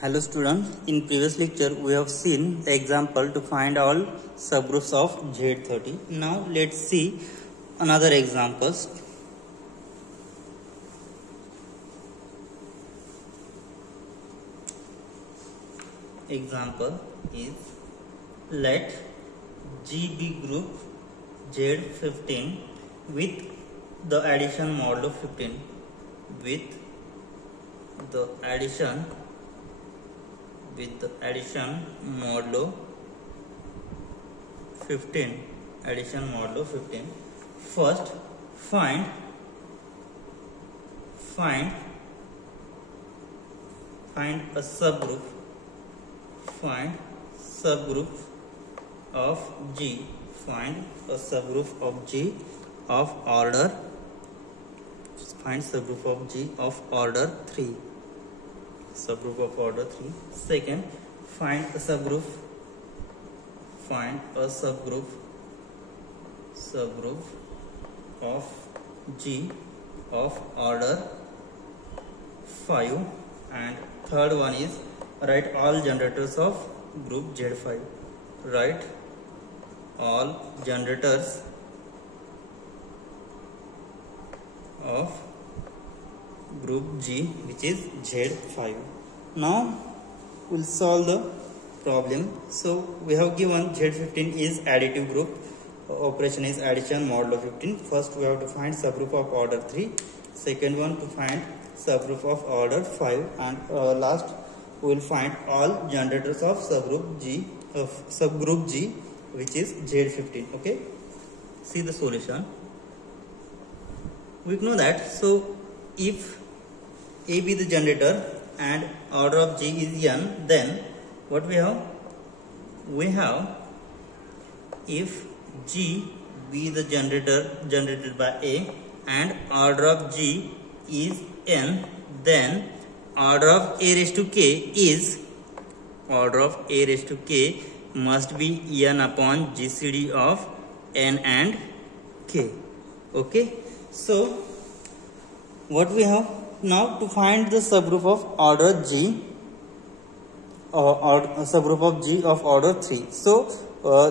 Hello students, in previous lecture we have seen the example to find all subgroups of Z30. Now let's see another examples. Example is, let G be group Z15 with the addition modulo 15 with the addition modulo 15. First find a subgroup of G. Find a subgroup of G of order. Find subgroup of G of order 3. Subgroup of order 3. Second, find a subgroup of G of order 5. And third one is, write all generators of group Z5. Write all generators of group G, which is Z5. Now we'll solve the problem. So we have given Z15 is additive group, operation is addition modulo 15. First we have to find subgroup of order 3, second one to find subgroup of order 5, and last we will find all generators of subgroup G, which is Z15. Okay, see the solution. We know that, so if A be the generator and order of G is n, then what we have? We have, if G be the generator generated by A and order of G is n, then order of A raised to K must be n upon GCD of n and K. Okay, so what we have now to find the subgroup of order G, or subgroup of G of order 3. So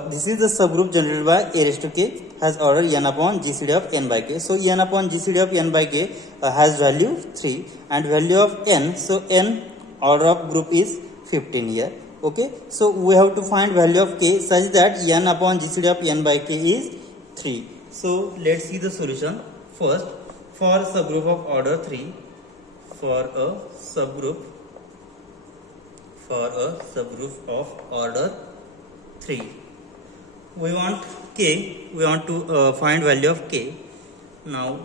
this is the subgroup generated by A raised to K, has order n upon GCD of n by K. So n upon GCD of n by K has value 3 and value of n. So n order of group is 15 here. Okay, so we have to find value of K such that n upon GCD of n by K is 3. So let's see the solution. First, for subgroup of order 3, for a subgroup of order 3, we want K, we want to find value of K. Now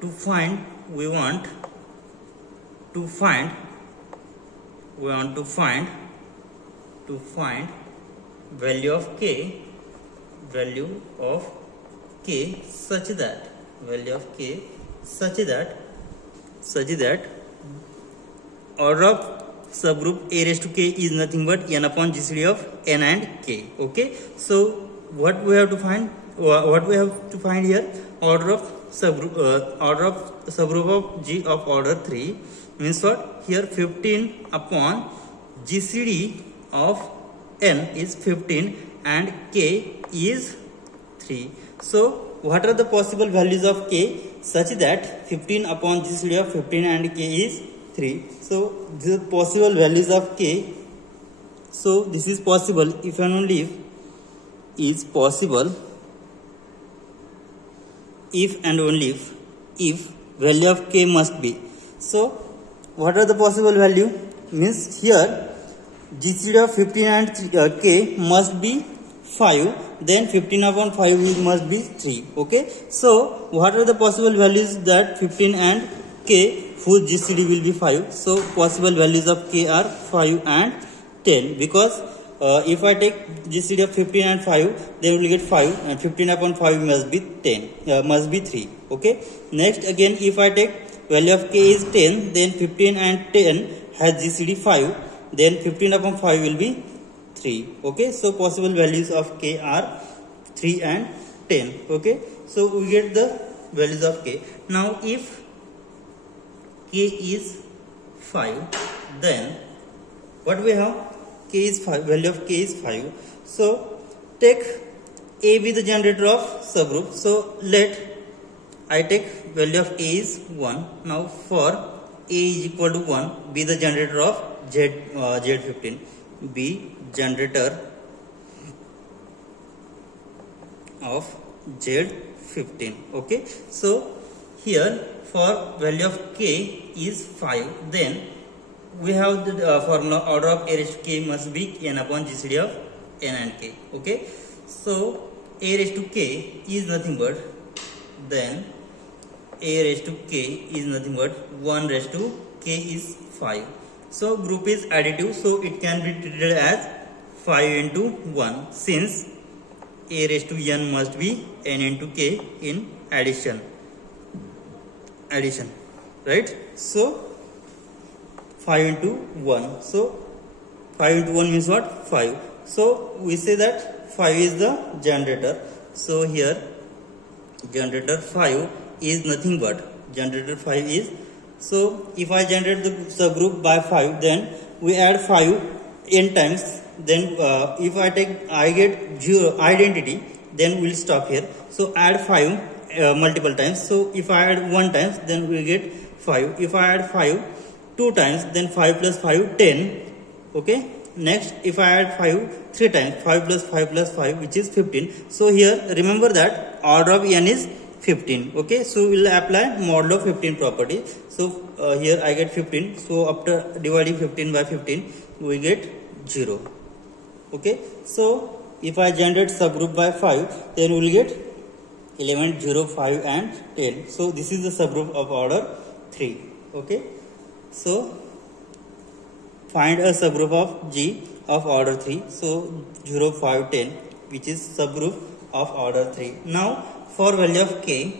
to find value of K such that order of subgroup A raised to K is nothing but n upon GCD of n and K. Okay, so what we have to find here, order of subgroup of G of order 3 means what? Here 15 upon GCD of n is 15 and K is 3. So what are the possible values of K such that 15 upon GCD of 15 and K is 3? So the possible values of K, so this is possible if and only if value of K must be. So what are the possible value? Means here GCD of 15 and K must be 5, then 15 upon 5 must be 3. Okay, so what are the possible values that 15 and K whose GCD will be 5? So possible values of K are 5 and 10, because if I take GCD of 15 and 5, then we will get 5, and 15 upon 5 must be 10, must be 3. Okay, next again if I take value of K is 10, then 15 and 10 has GCD 5, then 15 upon 5 will be 3. Okay, so possible values of K are 3 and 10. Okay, so we get the values of K. Now if K is 5, then what we have? K is 5, value of K is 5. So take A be the generator of subgroup. So let I take value of A is 1. Now for A is equal to 1, be the generator of Z15. Be generator of Z15. Okay. So here for value of K is 5, then we have the formula order of A raised to K must be n upon GCD of n and K. Okay. So A raised to K is nothing but, then A raised to K is nothing but 1 raised to K is 5. So group is additive, so it can be treated as 5 into 1, since A raised to n must be n into K in addition, right? So 5 into 1. So 5 into 1 means what? 5. So we say that 5 is the generator. So here generator 5 is nothing but, generator 5 is, so if I generate the subgroup by 5, then we add 5 n times, then if I get 0 identity, then we'll stop here. So add 5 multiple times. So if I add 1 times, then we get 5. If I add 5 2 times, then 5 plus 5 10. Okay. Next, if I add 5 3 times, 5 plus 5 plus 5, which is 15. So here remember that order of n is 15. Okay. So we'll apply modulo 15 property. So here I get 15. So after dividing 15 by 15, we get 0. Okay. So if I generate subgroup by 5, then we will get element 0, 5 and 10. So this is the subgroup of order 3. Okay. So find a subgroup of G of order 3. So 0, 5, 10, which is subgroup of order 3. Now for value of K,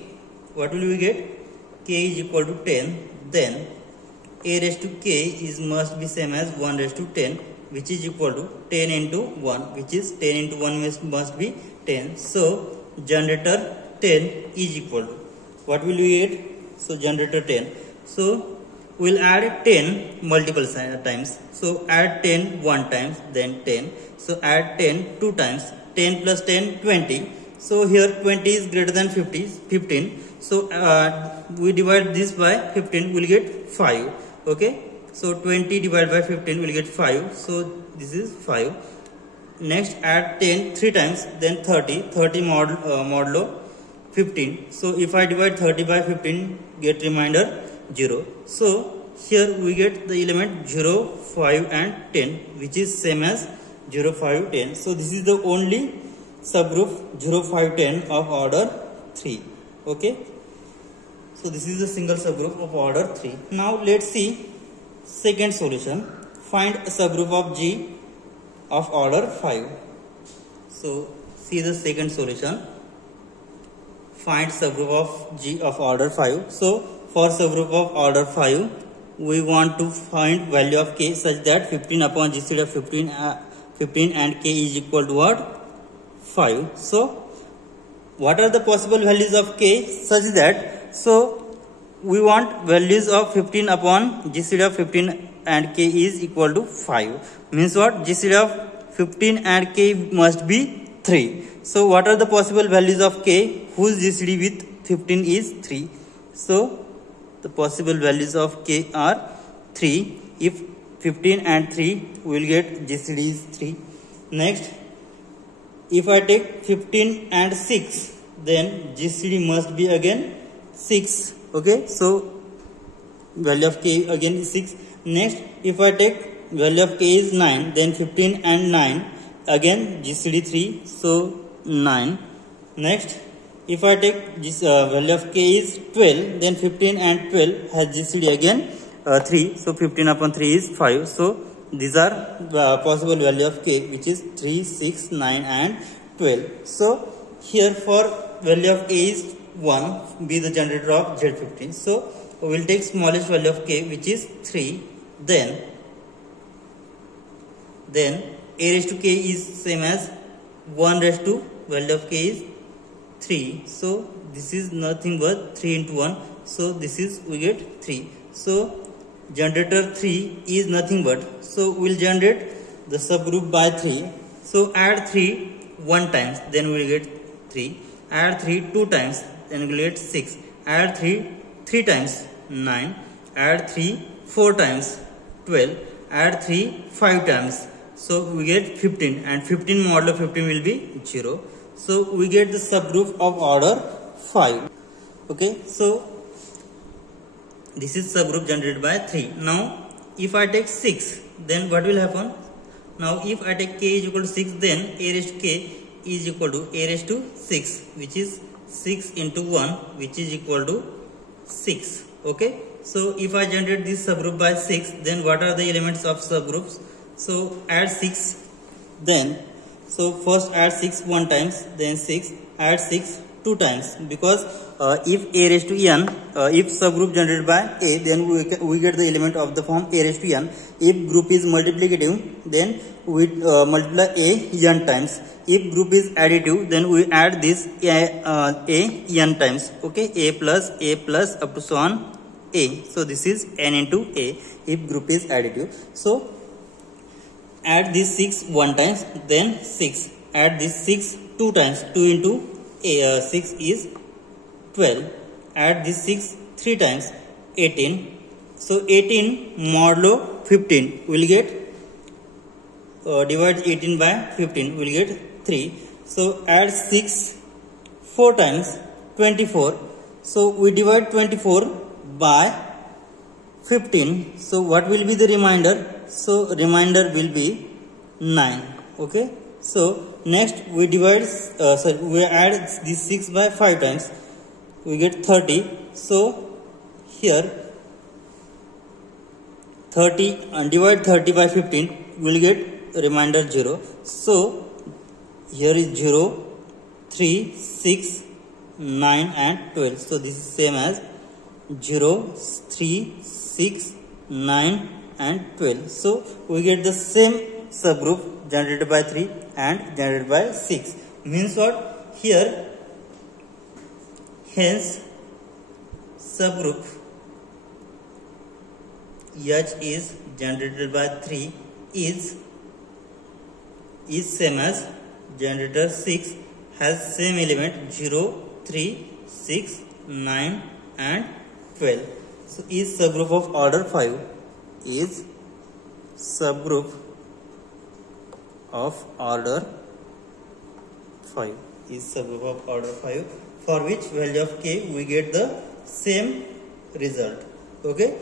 what will we get? K is equal to 10. Then A raised to K is must be same as 1 raised to 10, which is equal to 10 into 1, which is 10 into 1 must be 10. So generator 10 is equal to, what will we get? So generator 10. So we'll add 10 multiple times. So add 10 1 times, then 10. So add 10 2 times. 10 plus 10 20. So here 20 is greater than 15. So we divide this by 15, we'll get 5. Okay. So 20 divided by 15 will get 5. So this is 5. Next add 10 3 times, then 30. 30 modulo 15. So if I divide 30 by 15, get remainder 0. So here we get the element 0, 5 and 10, which is same as 0, 5, 10. So this is the only subgroup 0, 5, 10 of order 3. Okay. So this is the single subgroup of order 3. Now let's see second solution. Find a subgroup of G of order 5. So see the second solution. Find subgroup of G of order 5. So for subgroup of order 5, we want to find value of K such that 15 upon GCD of 15 and K is equal to what? 5. So what are the possible values of K such that, so we want values of 15 upon GCD of 15 and K is equal to 5. Means what? GCD of 15 and K must be 3. So what are the possible values of K whose GCD with 15 is 3? So the possible values of K are 3. If 15 and 3, we will get GCD is 3. Next, if I take 15 and 6, then GCD must be again 6. Okay, so value of K again is 6. Next, if I take value of K is 9, then 15 and 9, again GCD 3, so 9. Next, if I take this value of K is 12, then 15 and 12 has GCD again 3, so 15 upon 3 is 5. So these are possible value of K, which is 3, 6, 9 and 12. So here for value of A is 1, be the generator of Z15. So we will take smallest value of K, which is 3. Then A raised to K is same as 1 raised to value of K is 3. So this is nothing but 3 into 1. So this is we get 3. So generator 3 is nothing but, so we'll generate the subgroup by 3. So add 3 one times, then we'll get 3. Add 3 two times, then we'll get 6. Add 3 three times, 9. Add 3 4 times, 12. Add 3 5 times, so we get 15, and 15 modulo 15 will be 0. So we get the subgroup of order 5. Okay, so this is subgroup generated by 3. Now if I take 6, then what will happen? Now if I take k is equal to 6, then a raised to k is equal to a raised to 6, which is 6 into 1, which is equal to 6. Okay, so if I generate this subgroup by 6, then what are the elements of subgroups? So add 6, then so first add 6 one times, then 6. Add 6 two times, because if a raised to n, if subgroup generated by a, then we get the element of the form a raised to n. If group is multiplicative, then we multiply a n times. If group is additive, then we add this a n times. Okay, a plus up to so on a. So this is n into a if group is additive. So add this 6 one times, then 6. Add this 6 two times. 2 into 6 is 12. Add this 6 3 times, 18. So 18 modulo 15 will get divide 18 by 15 will get 3. So add 6 4 times, 24. So we divide 24 by 15. So what will be the remainder? So remainder will be 9. Okay, so next we divide we add this 6 by 5 times, we get 30. So here 30 and divide 30 by 15, we will get remainder 0. So here is 0, 3, 6, 9 and 12. So this is same as 0, 3, 6, 9 and 12. So we get the same subgroup generated by 3 and generated by 6. Means what? Here, hence subgroup H is generated by 3 is same as generator 6 has same element 0, 3, 6, 9 and 12. So is subgroup of order 5 is subgroup of order 5 is subgroup of order 5, for which value of k we get the same result. Okay,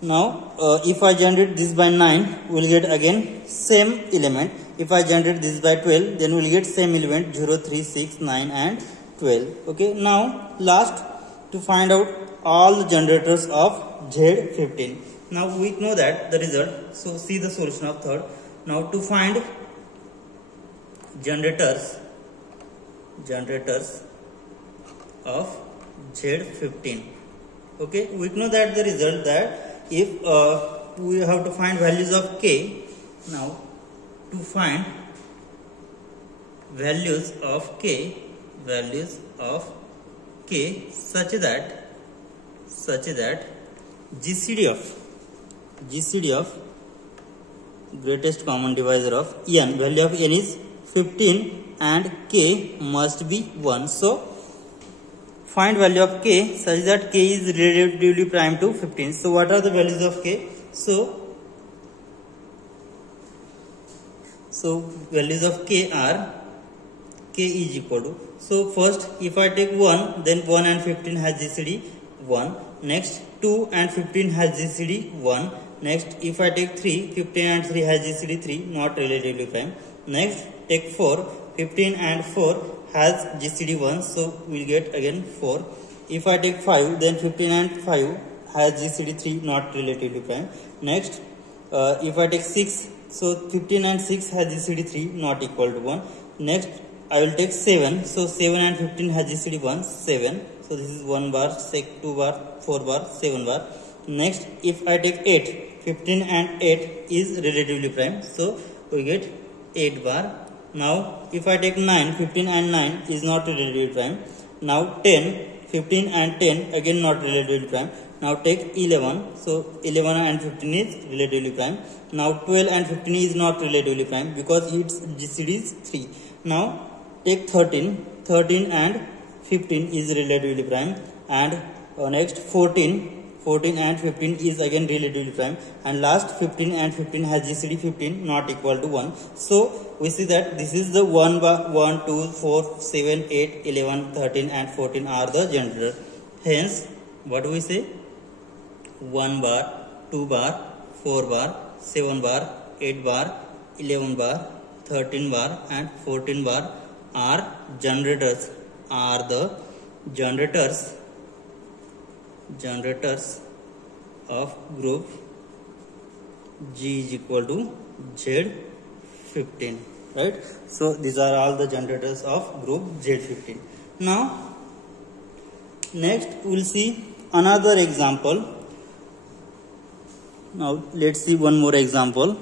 now if I generate this by 9, we will get again same element. If I generate this by 12, then we will get same element 0, 3, 6, 9 and 12. Okay, now last to find out all the generators of Z15. Now we know that the result, so see the solution of third. Now to find generators of Z15. Okay, we know that the result that if we have to find values of k. Now to find values of k such that GCD of greatest common divisor of n, value of n is 15 and k must be 1. So find value of k such that k is relatively prime to 15. So what are the values of k? So values of k are, k is equal to, so first if I take 1, then 1 and 15 has GCD 1. Next 2 and 15 has GCD 1. Next if I take 3, 15 and 3 has GCD 3, not relatively prime. Next take 4, 15 and 4 has GCD 1, so we will get again 4. If I take 5, then 15 and 5 has GCD 3, not relatively prime. Next if I take 6, so 15 and 6 has GCD 3, not equal to 1. Next I will take 7, so 7 and 15 has GCD 1, 7. So this is 1 bar, 2 bar, 4 bar, 7 bar. Next if I take 8, 15 and 8 is relatively prime, so we get 8 bar. Now if I take 9, 15 and 9 is not relatively prime. Now 10, 15 and 10 again not relatively prime. Now take 11. So 11 and 15 is relatively prime. Now 12 and 15 is not relatively prime because its GCD is 3. Now take 13. 13 and 15 is relatively prime. And next 14. 14 and 15 is again relatively prime, and last 15 and 15 has GCD 15 not equal to 1. So we see that this is the 1 bar, 1, 2, 4, 7, 8, 11, 13 and 14 are the generator. Hence, what do we say? 1 bar, 2 bar, 4 bar, 7 bar, 8 bar, 11 bar, 13 bar and 14 bar are generators, are the generators of group G is equal to Z15, right? So these are all the generators of group Z15. Now next we will see another example. Now let's see one more example.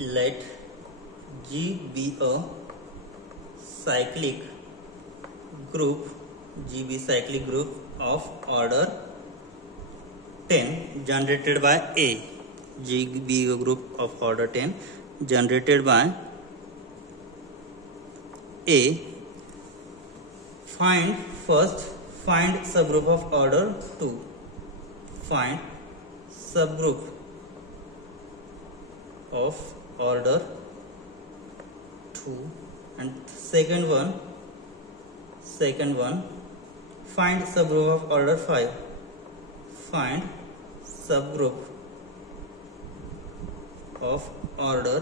Let G be a cyclic group, G be cyclic group of order 10 generated by A. G be a group of order 10 generated by A. Find subgroup of order 2. Find subgroup of order 2, and second one find subgroup of order 5. Find subgroup of order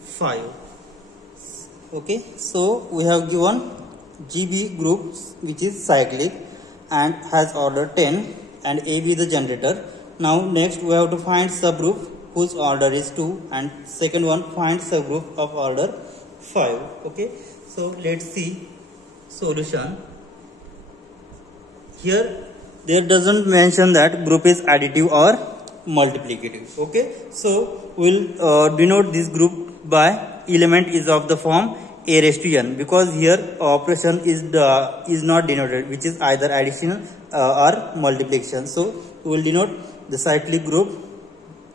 5. Okay, so we have given GB group which is cyclic and has order 10 and AB the generator. Now next we have to find subgroup whose order is 2, and second one find subgroup of order 5. Okay, so let's see solution. Here there doesn't mention that group is additive or multiplicative. Okay, so we'll denote this group by element is of the form a raised to n, because here operation is not denoted, which is either addition or multiplication. So we will denote the cyclic group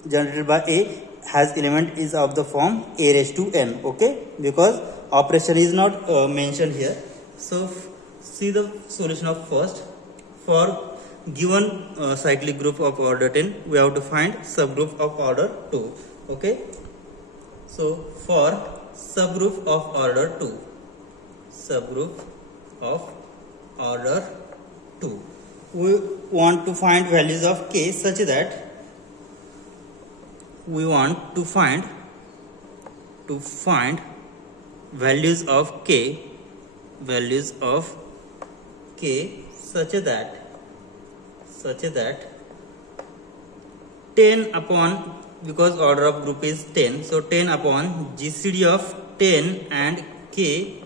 generated by A has element is of the form a raised to n. Okay, because operation is not mentioned here. So see the solution of first. For given cyclic group of order 10, we have to find subgroup of order 2. Okay, so for subgroup of order 2, we want to find values of k such that we want to find values of k such that 10 upon, because order of group is 10, so 10 upon GCD of 10 and k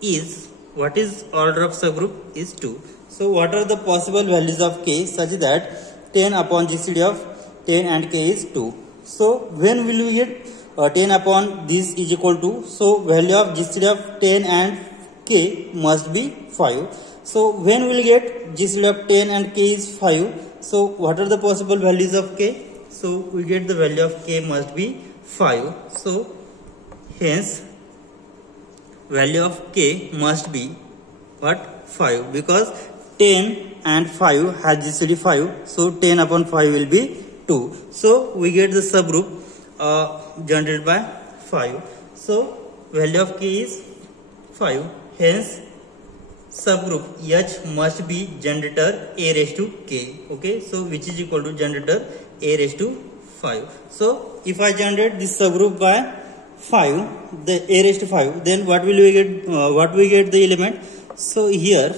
is, what is order of subgroup is 2. So what are the possible values of k such that 10 upon GCD of 10 and k is 2? So when will we get 10 upon this is equal to, so value of GCD of 10 and k must be 5. So when we will get GCD of 10 and k is 5, so what are the possible values of k? So we get the value of k must be 5. So hence value of k must be what? 5, because 10 and 5 has GCD 5, so 10 upon 5 will be 2. So we get the subgroup generated by 5. So value of k is 5. Hence subgroup H must be generator a raised to k. Okay, so which is equal to generator a raised to 5. So if I generate this subgroup by 5, the a raised to 5, then what will we get? What we get the element? So here,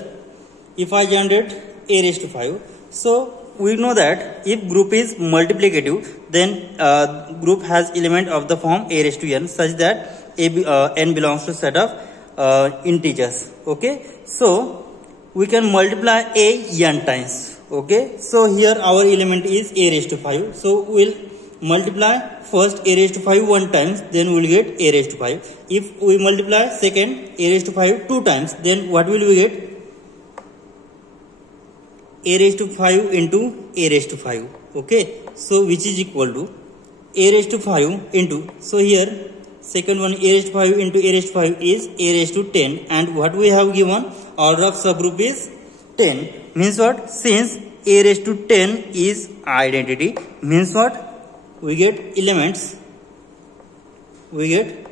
if I generate a raised to 5, so we know that if group is multiplicative, then group has element of the form a raised to n, such that n belongs to set of integers. Okay, so we can multiply a n times. Okay, so here our element is a raised to 5, so we'll multiply first a raised to 5 one times, then we will get a raised to 5. If we multiply second a raised to 5 two times, then what will we get? A raised to 5 into a raised to 5. Okay, so which is equal to a raised to 5 into, so here second one a raised to 5 into a raised to 5 is a raised to 10, and what we have given, order of subgroup is 10. Means what? Since a raised to 10 is identity, means what? We get elements, we get,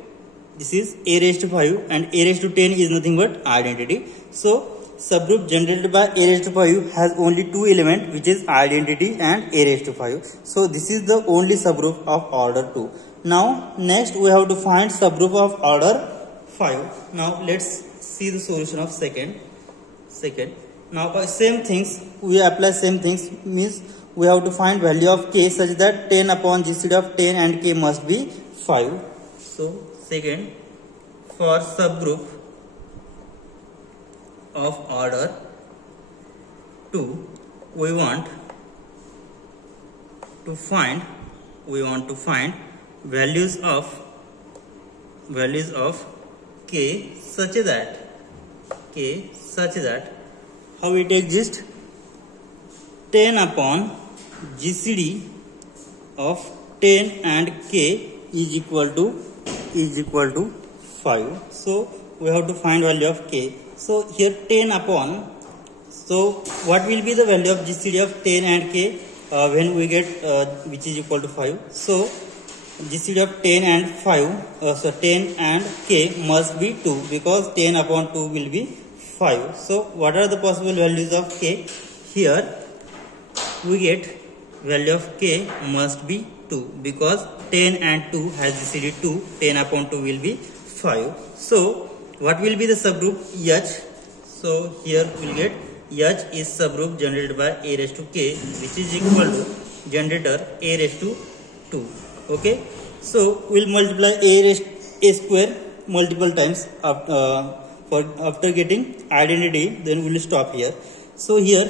this is a raised to 5 and a raised to 10 is nothing but identity. So subgroup generated by a raised to 5 has only two elements, which is identity and a raised to 5. So this is the only subgroup of order 2. Now next we have to find subgroup of order 5. Now let's see the solution of second. Now same things, we apply same things, means we have to find value of k such that 10 upon GCD of 10 and k must be 5. So second, for subgroup of order 2, we want to find values of k such that how it exists, 10 upon GCD of 10 and k is equal to 5. So we have to find value of k. So here 10 upon, so what will be the value of GCD of 10 and k when we get which is equal to 5? So GCD of 10 and 5, so 10 and k must be 2, because 10 upon 2 will be 5. So what are the possible values of k? Here we get value of k must be 2, because 10 and 2 has GCD 2, 10 upon 2 will be 5. So what will be the subgroup H? So here we will get H is subgroup generated by a raised to k, which is equal to generator a raised to 2. Okay, so we'll multiply a square multiple times after getting identity, then we'll stop here. So here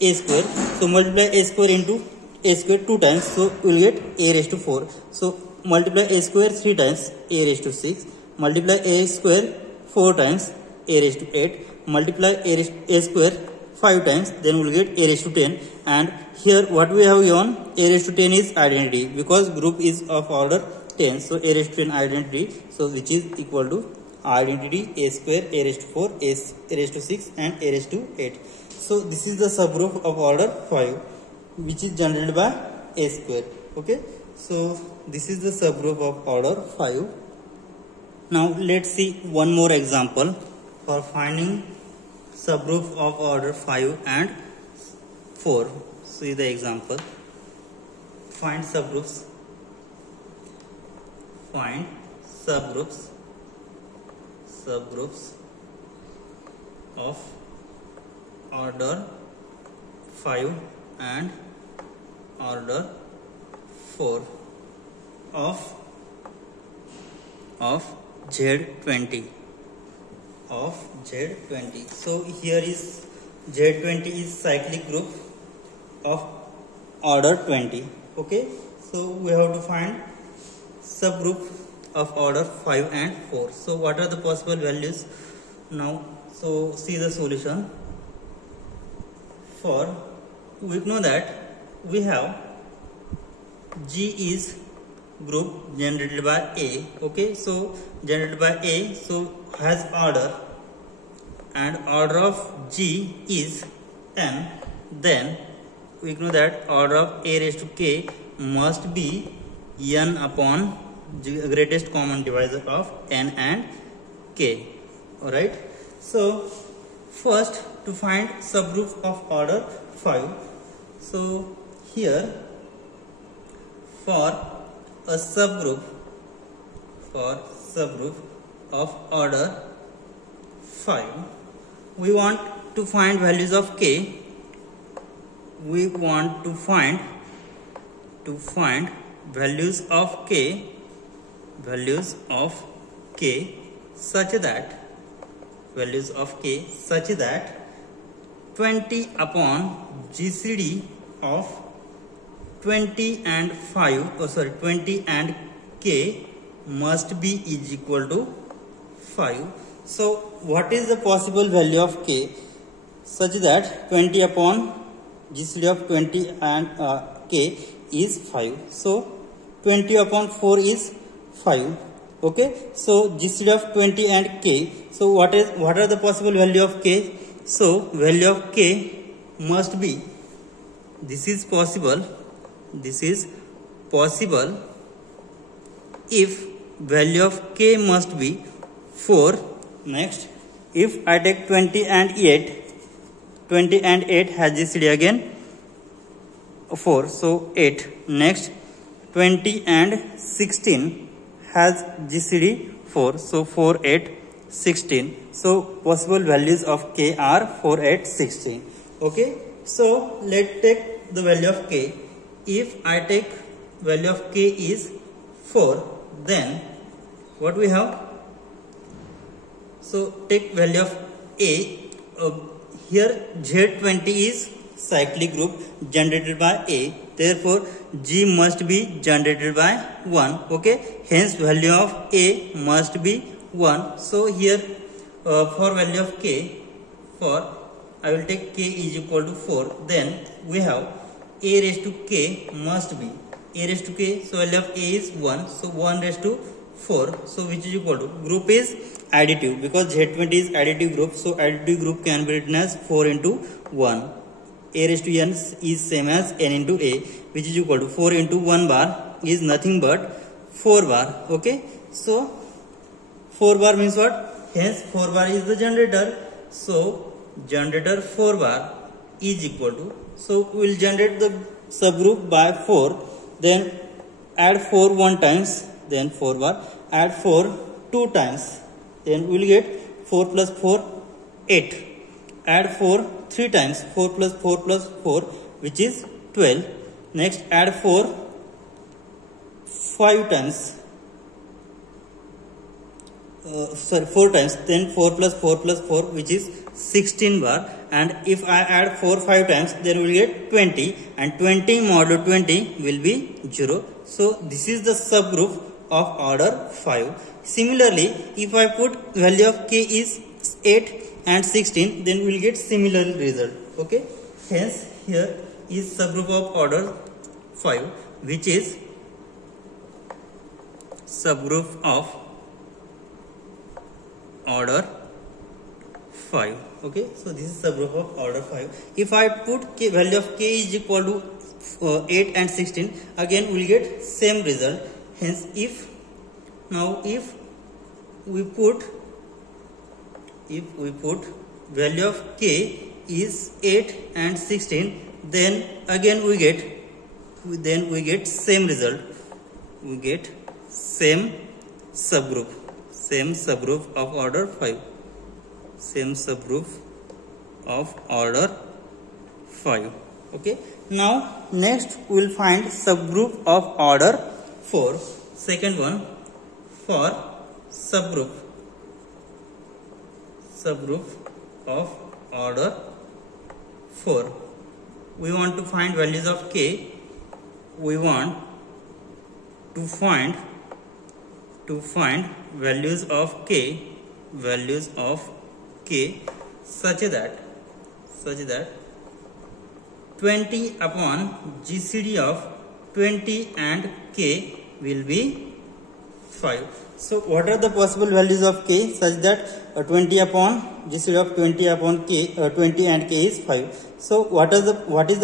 a square, so multiply a square into a square 2 times, so we'll get a raised to 4. So multiply a square 3 times, a raised to 6. Multiply a square 4 times, a raised to 8. Multiply a square 5 times, then we'll get a raised to 10. And here what we have given, a raised to 10 is identity, because group is of order 10. So a raised to 10 identity, so which is equal to identity a square, a raised to 4, a raised to 6 and a raised to 8. So this is the subgroup of order 5, which is generated by a square. Okay, so this is the subgroup of order 5. Now let's see one more example for finding subgroup of order 5 and 4. See the example. Find subgroups. Find subgroups of order 5 and order 4 of Z20. So here is Z20 is cyclic group of order 20. Okay, so we have to find subgroup of order 5 and 4. So what are the possible values now? So see the solution. For we know that we have G is group generated by A. Okay, so generated by A, so has order, and order of G is n. Then we know that order of A raised to k must be n upon greatest common divisor of n and k. Alright, so first to find subgroup of order 5. So here for a subgroup of order 5, we want to find values of k. We want to find values of k such that 20 upon GCD of 20 and 20 and k must be is equal to 5. So what is the possible value of k such that 20 upon GCD of 20 and k is 5. So 20 upon 4 is 5. Okay, so GCD of 20 and k. So what are the possible value of k? So value of k must be, this is possible if value of k must be 4. Next, if I take 20 and 8 has GCD again 4, so 8. Next, 20 and 16 has GCD 4, so 4, 8, 16. So possible values of k are 4, 8, 16. Okay, so let's take the value of k. If I take value of k is 4, then what we have? So take value of a. Here Z20 is cyclic group generated by A, therefore G must be generated by 1. Okay, hence value of A must be 1. So here for value of k, I will take k is equal to 4. Then we have a raised to k must be a raised to k. So value of a is 1. So 1 raised to 4. So which is equal to, group is additive because Z20 is additive group. So additive group can be written as 4 into 1. A raised to n is same as n into a, which is equal to 4 into 1 bar is nothing but 4 bar. Okay, so 4 bar means what? Hence 4 bar is the generator. So generator 4 bar is equal to, so we will generate the subgroup by 4, then add 4 1 times, then 4 bar, add 4 2 times, then we will get 4 plus 4 8, add 4 3 times, 4 plus 4 plus 4 which is 12. Next add 4 5 times, 4 times, then 4 plus 4 plus 4 which is 16 bar, and if I add 4 5 times then we will get 20, and 20 modulo 20 will be 0. So this is the subgroup of order 5. Similarly, if I put value of k is 8 and 16, then we will get similar result. Okay, hence here is subgroup of order 5, which is subgroup of order 5. Okay, so this is subgroup of order 5. If I put k, value of k is equal to 8 and 16, again we will get same result. Hence if we put value of k is 8 and 16, then again we get same result. We get same subgroup of order 5. Same subgroup of order 5. Okay, now next we will find subgroup of order 4. Second one, for subgroup of order 4, we want to find values of k. We want to find values of k such that 20 upon GCD of 20 and k will be 5. So what are the possible values of k such that 20 upon GCD of 20 upon k 20 and k is 5. So what is the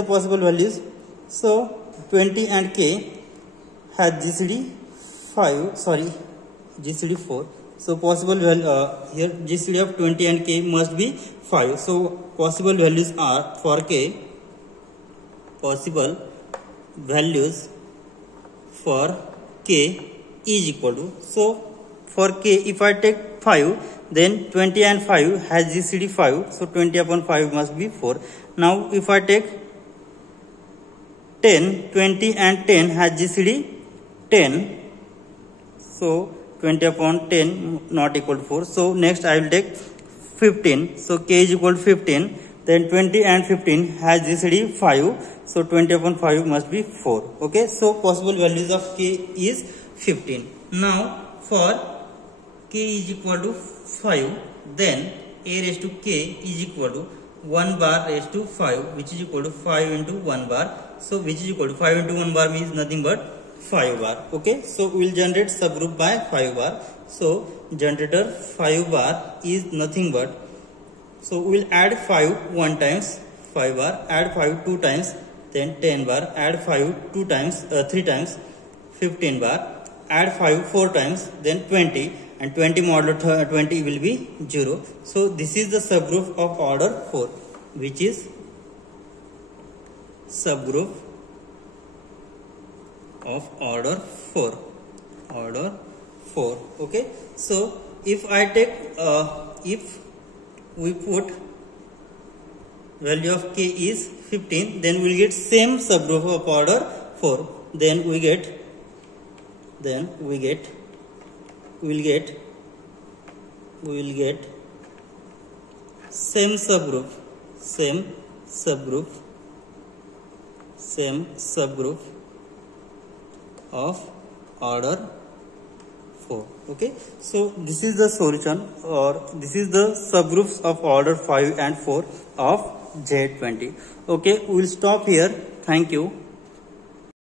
possible values? So 20 and k has GCD 4. So possible here GCD of 20 and k must be 5. So possible values are for k, possible values for k is equal to, so for k if I take 5, then 20 and 5 has GCD 5, so 20 upon 5 must be 4. Now if I take 10, 20 and 10 has GCD 10, so 20 upon 10 not equal to 4. So next I will take 15, so k is equal to 15, then 20 and 15 has GCD 5, so 20 upon 5 must be 4. Okay, so possible values of k is 15. Now for k is equal to 5, then a raised to k is equal to 1 bar raised to 5, which is equal to 5 into 1 bar. So which is equal to 5 into 1 bar means nothing but 5 bar. Okay, so we will generate subgroup by 5 bar. So generator 5 bar is nothing but, so we will add 5 1 times 5 bar, add 5 2 times, then 10 bar, add 5 2 times 3 times 15 bar, add 5 4 times, then 20, and 20 modulo 20 will be 0. So this is the subgroup of order 4, which is subgroup of order 4. Order 4. Okay, so if I take if we put value of k is 15, then we will get same subgroup of order 4. Then we will get same subgroup of order 4. Okay, so this is the solution, or this is the subgroups of order 5 and 4 of Z20. Okay, we will stop here. Thank you.